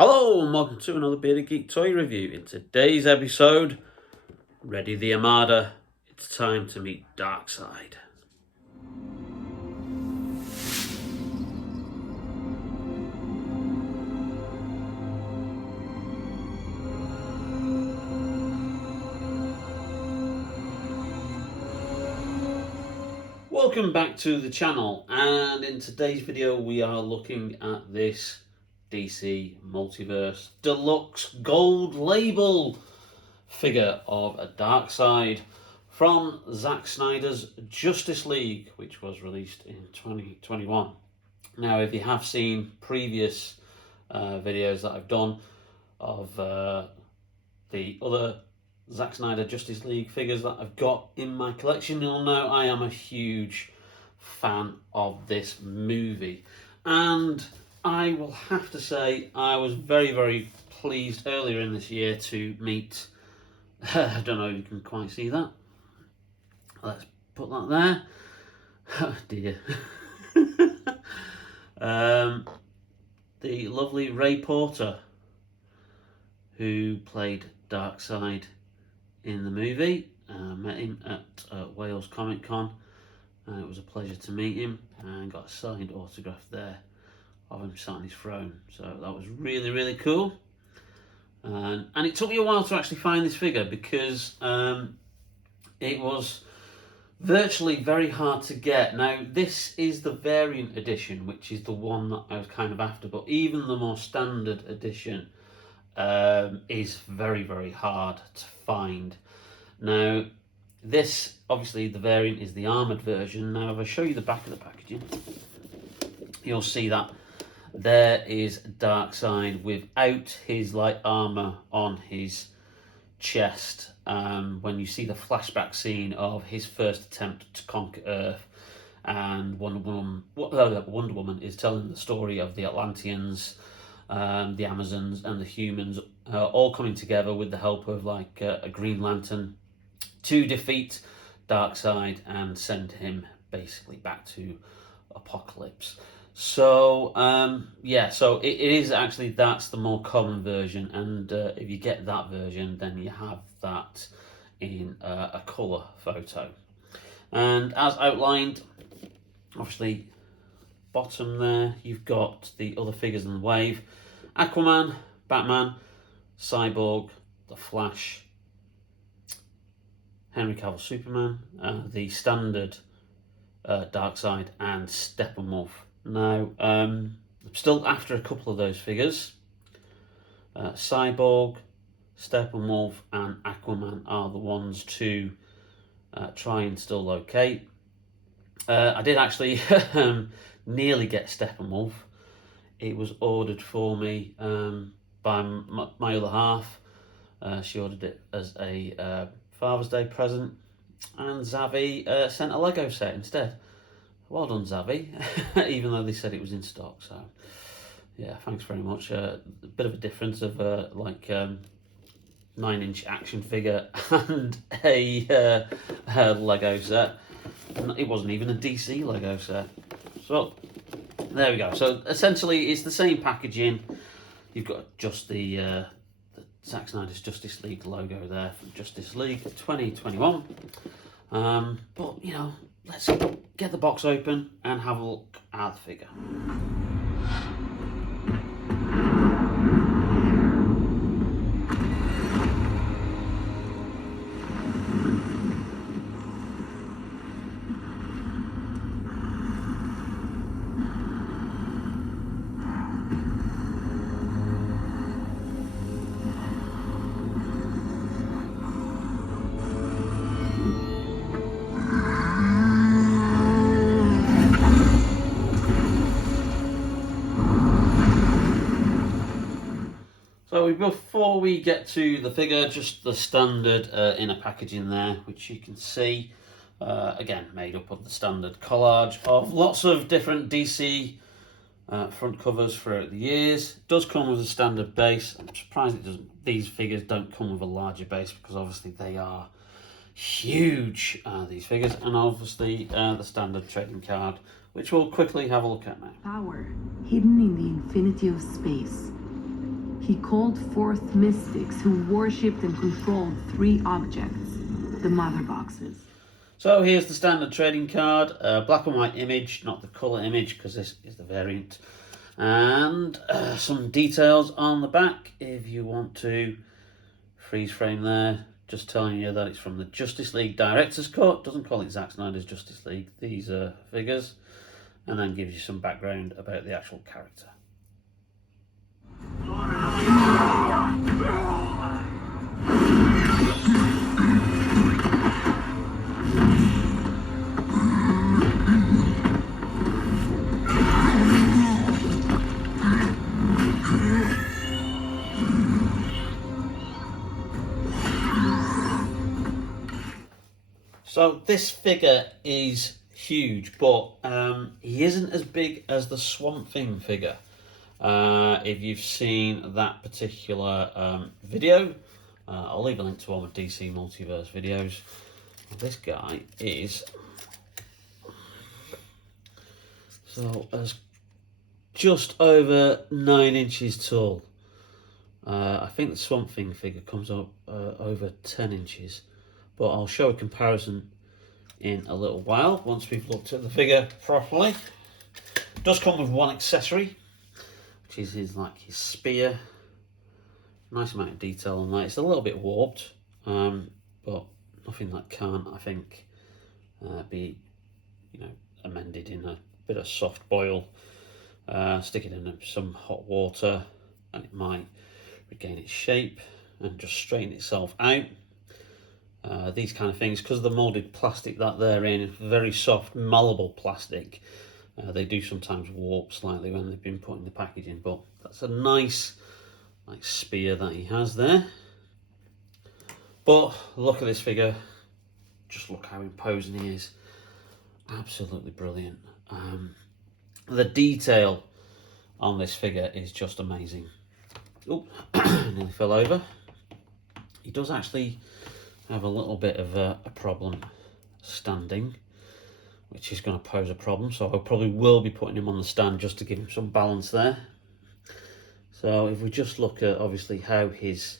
Hello and welcome to another Bearded Geek toy review. In today's episode, ready the Armada, it's time to meet Darkseid. Welcome back to the channel, and in today's video we are looking at this DC Multiverse Deluxe Gold Label figure of a Darkseid from Zack Snyder's Justice League, which was released in 2021. Now, if you have seen previous videos that I've done of the other Zack Snyder Justice League figures that I've got in my collection, you'll know I am a huge fan of this movie. And I will have to say I was very, very pleased earlier in this year to meet, I don't know if you can quite see that. Let's put that there. Oh dear. The lovely Ray Porter, who played Darkseid in the movie. Met him at Wales Comic Con, and it was a pleasure to meet him, and got a signed autograph there of him sat on his throne. So that was really, really cool. And it took me a while to actually find this figure because it was virtually very hard to get. Now, this is the variant edition, which is the one that I was kind of after, but even the more standard edition is very, very hard to find. Now, this, obviously, the variant is the armoured version. Now, if I show you the back of the packaging, you'll see that there is Darkseid without his light armour on his chest. When you see the flashback scene of his first attempt to conquer Earth, and Wonder Woman is telling the story of the Atlanteans, the Amazons and the humans all coming together with the help of like a Green Lantern to defeat Darkseid and send him basically back to Apocalypse. So yeah, so it is actually, that's the more common version, and if you get that version, then you have that in a colour photo. And as outlined, obviously bottom there you've got the other figures in the wave: Aquaman, Batman, Cyborg, the Flash, Henry Cavill Superman, the standard Darkseid, and Steppenwolf. Now, I'm still after a couple of those figures. Cyborg, Steppenwolf and Aquaman are the ones to try and still locate. I did actually nearly get Steppenwolf. It was ordered for me by my other half. She ordered it as a Father's Day present, and Zavi sent a Lego set instead. Well done, Zavi, even though they said it was in stock. So yeah, thanks very much. A bit of a difference of like 9-inch action figure and a Lego set. And it wasn't even a DC Lego set. So there we go. So essentially it's the same packaging. You've got just the Zack Snyder's Justice League logo there from Justice League 2021. But you know, let's get the box open and have a look at the figure. So before we get to the figure, just the standard inner packaging there, which you can see, again, made up of the standard collage of lots of different DC front covers throughout the years. It does come with a standard base. I'm surprised it doesn't. These figures don't come with a larger base because obviously they are huge, these figures, and obviously the standard trading card, which we'll quickly have a look at now. Power hidden in the infinity of space. He called forth mystics who worshipped and controlled 3 objects, the mother boxes. So here's the standard trading card, black and white image, not the colour image because this is the variant. And some details on the back if you want to freeze frame there, just telling you that it's from the Justice League Director's Cut, doesn't call it Zack Snyder's Justice League, these are figures, and then gives you some background about the actual character. So this figure is huge, but he isn't as big as the Swamp Thing figure. If you've seen that particular video, I'll leave a link to all the DC Multiverse videos. This guy is as just over 9 inches tall. I think the Swamp Thing figure comes up over 10 inches. But I'll show a comparison in a little while once we've looked at the figure properly. It does come with one accessory, which is his spear. Nice amount of detail on that. It's a little bit warped, but nothing that can't, I think, be amended in a bit of soft boil. Stick it in some hot water, and it might regain its shape and just straighten itself out. These kind of things, because of the moulded plastic that they're in, very soft, malleable plastic, they do sometimes warp slightly when they've been put in the packaging, but that's a nice spear that he has there. But look at this figure, just look how imposing he is, absolutely brilliant. The detail on this figure is just amazing. Oh, nearly fell over. He does actually have a little bit of a problem standing, which is going to pose a problem, so I probably will be putting him on the stand just to give him some balance there. So if we just look at obviously how his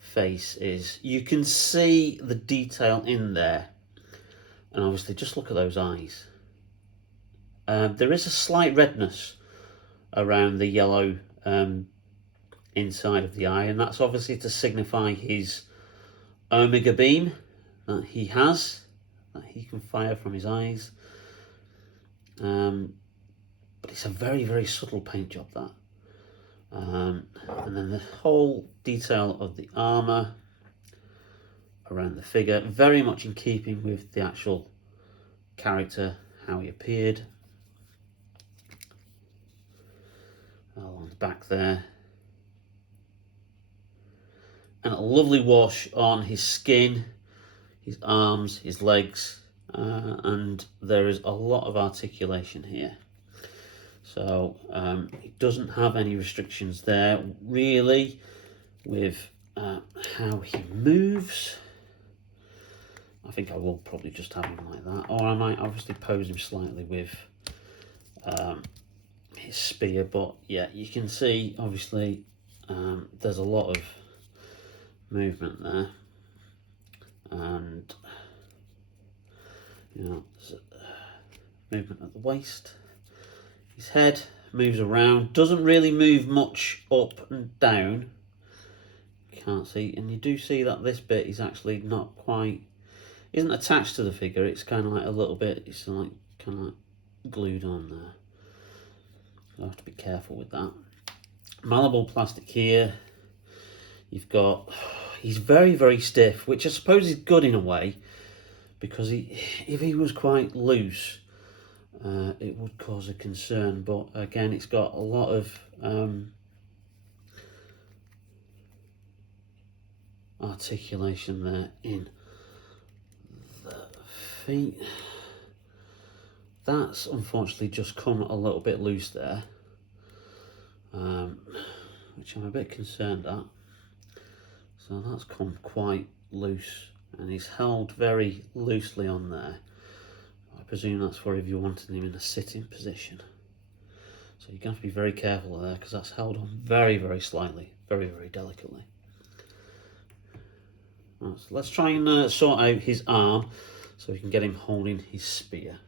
face is, you can see the detail in there, and obviously just look at those eyes. There is a slight redness around the yellow inside of the eye, and that's obviously to signify his Omega beam that he has, that he can fire from his eyes. But it's a very, very subtle paint job, that. And then the whole detail of the armour around the figure, very much in keeping with the actual character, how he appeared. Along the back there. And a lovely wash on his skin, his arms, his legs, and there is a lot of articulation here. So he doesn't have any restrictions there really with how he moves. I think I will probably just have him like that, or I might obviously pose him slightly with his spear, but yeah, you can see obviously there's a lot of movement there, and there's movement at the waist. His head moves around, doesn't really move much up and down, you can't see, and you do see that this bit is actually not quite, isn't attached to the figure, it's kind of like a little bit, it's like kind of like glued on there. You have to be careful with that. Malleable plastic here. You've got, he's very, very stiff, which I suppose is good in a way, because if he was quite loose, it would cause a concern. But again, it's got a lot of articulation there in the feet. That's unfortunately just come a little bit loose there, which I'm a bit concerned at. So that's come quite loose, and he's held very loosely on there. I presume that's for if you wanted him in a sitting position. So you're going to have to be very careful there, because that's held on very, very slightly, very, very delicately. Right, so let's try and sort out his arm so we can get him holding his spear.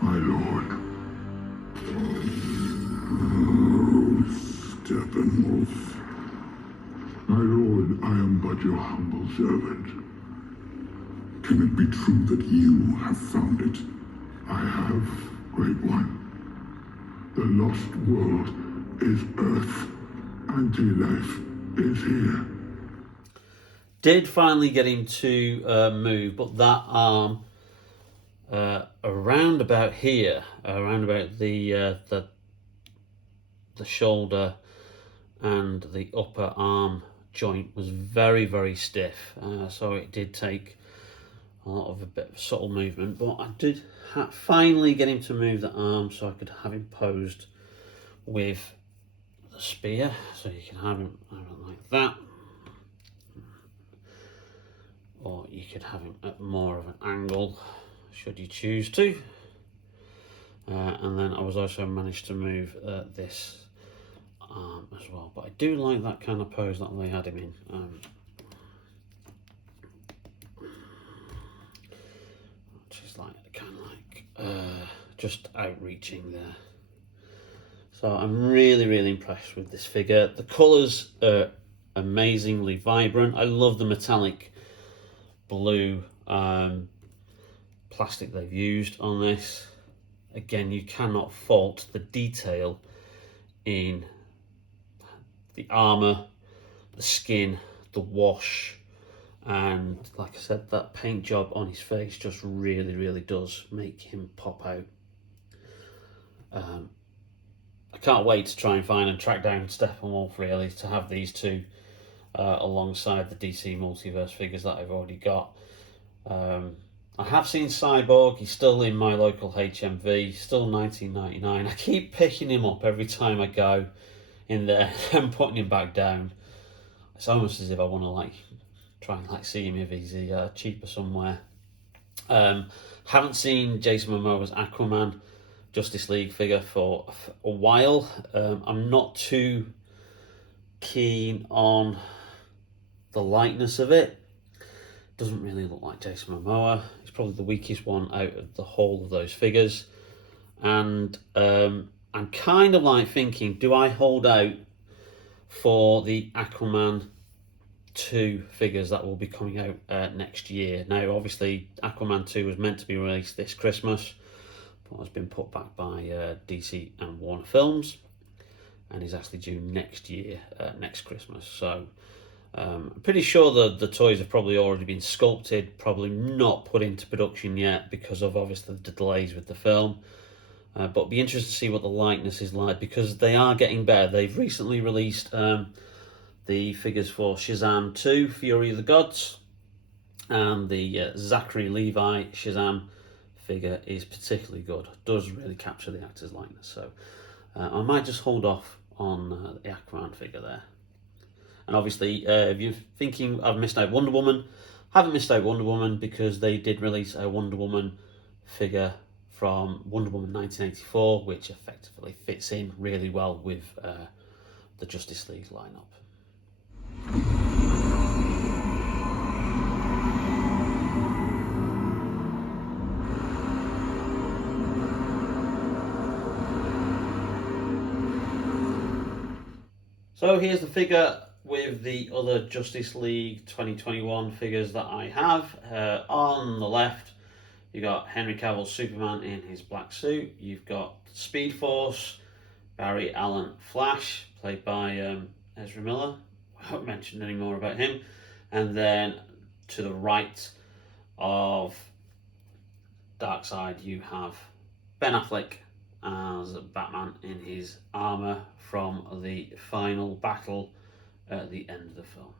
My lord. Steppenwolf. My lord, I am but your humble servant. Can it be true that you have found it? I have, Great One. The lost world is Earth. Anti-life is here. Did finally get him to move, but that arm around about here, around about the shoulder and the upper arm joint was very, very stiff. So it did take a lot of a bit of subtle movement, but I did finally get him to move the arm so I could have him posed with the spear. So you can have him like that, or you could have him at more of an angle should you choose to. And then I was also managed to move this arm as well, but I do like that kind of pose that they had him in. Which is like kind of like just outreaching there. So I'm really, really impressed with this figure. The colours are amazingly vibrant. I love the metallic blue plastic they've used on this. Again, you cannot fault the detail in the armour, the skin, the wash, and like I said, that paint job on his face just really, really does make him pop out. I can't wait to try and find and track down Steppenwolf, really, to have these two alongside the DC Multiverse figures that I've already got. I have seen Cyborg. He's still in my local HMV, still $19.99. I keep picking him up every time I go in there and putting him back down. It's almost as if I want to like try and like see him if he's cheaper somewhere. Haven't seen Jason Momoa's Aquaman Justice League figure for a while. I'm not too keen on the likeness of it. Doesn't really look like Jason Momoa. He's probably the weakest one out of the whole of those figures. And I'm kind of like thinking, do I hold out for the Aquaman 2 figures that will be coming out next year? Now, obviously, Aquaman 2 was meant to be released this Christmas, but has been put back by DC and Warner Films, and is actually due next year, next Christmas. So I'm pretty sure the toys have probably already been sculpted, probably not put into production yet because of obviously the delays with the film. But it'll be interesting to see what the likeness is like, because they are getting better. They've recently released the figures for Shazam 2, Fury of the Gods, and the Zachary Levi Shazam figure is particularly good. Does really capture the actor's likeness. So I might just hold off on the Aquaman figure there. And obviously, if you're thinking I've missed out Wonder Woman, haven't missed out Wonder Woman, because they did release a Wonder Woman figure from Wonder Woman 1984, which effectively fits in really well with the Justice League lineup. So here's the figure with the other Justice League 2021 figures that I have. On the left, you've got Henry Cavill's Superman in his black suit. You've got Speed Force, Barry Allen Flash, played by Ezra Miller. I won't mention any more about him. And then to the right of Darkseid, you have Ben Affleck as Batman in his armour from the final battle at the end of the film.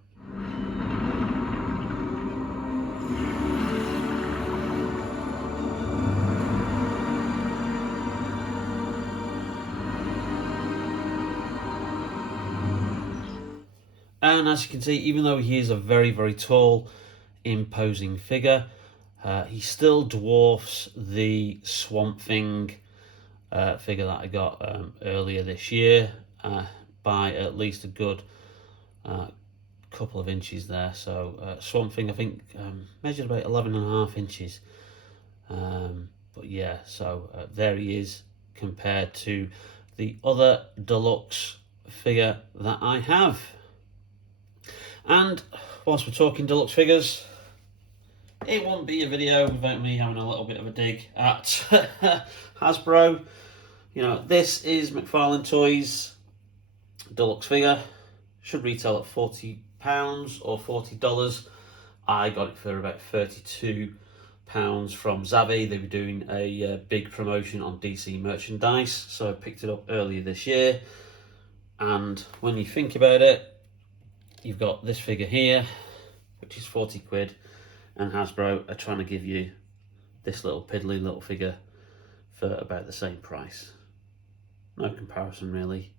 And as you can see, even though he is a very, very tall, imposing figure, he still dwarfs the Swamp Thing figure that I got earlier this year by at least a good couple of inches there. So Swamp Thing, I think, measured about 11.5 inches. But yeah, so there he is compared to the other Deluxe figure that I have. And whilst we're talking Deluxe figures, it wouldn't be a video without me having a little bit of a dig at Hasbro. You know, this is McFarlane Toys Deluxe figure. Should retail at £40 or $40. I got it for about £32 from Zavvi. They were doing a big promotion on DC merchandise, so I picked it up earlier this year. And when you think about it, you've got this figure here, which is 40 quid, and Hasbro are trying to give you this little piddly little figure for about the same price. No comparison really.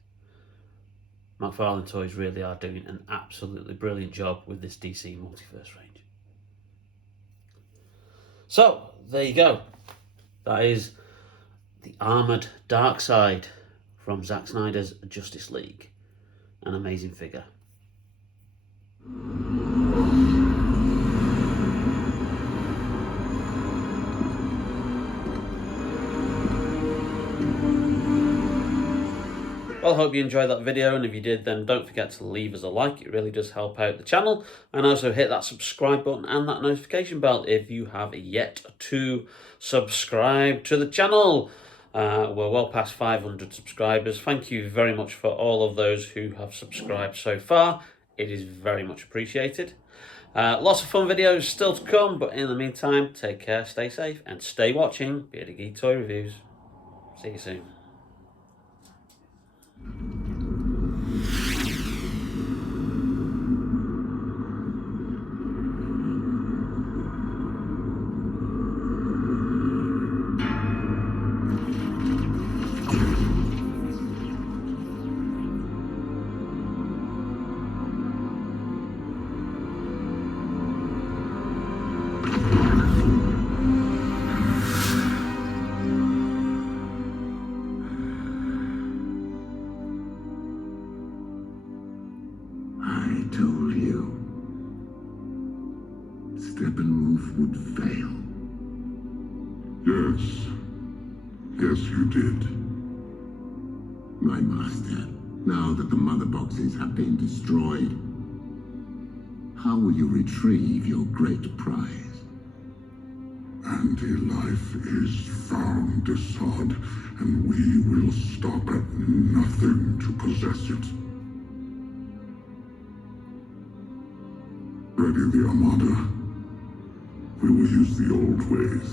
McFarlane Toys really are doing an absolutely brilliant job with this DC Multiverse range. So, there you go. That is the Armored Darkseid from Zack Snyder's Justice League. An amazing figure. Well, I hope you enjoyed that video, and if you did, then don't forget to leave us a like. It really does help out the channel. And also hit that subscribe button and that notification bell if you have yet to subscribe to the channel. We're well past 500 subscribers. Thank you very much for all of those who have subscribed so far. It is very much appreciated. Lots of fun videos still to come, but in the meantime, take care, stay safe, and stay watching Bearded Geek Toy Reviews. See you soon. I told you. Steppenwolf would fail. Yes. Yes, you did. My master, now that the mother boxes have been destroyed, how will you retrieve your great prize? Anti-life is found, Assad, and we will stop at nothing to possess it. Ready the Armada. We will use the old ways.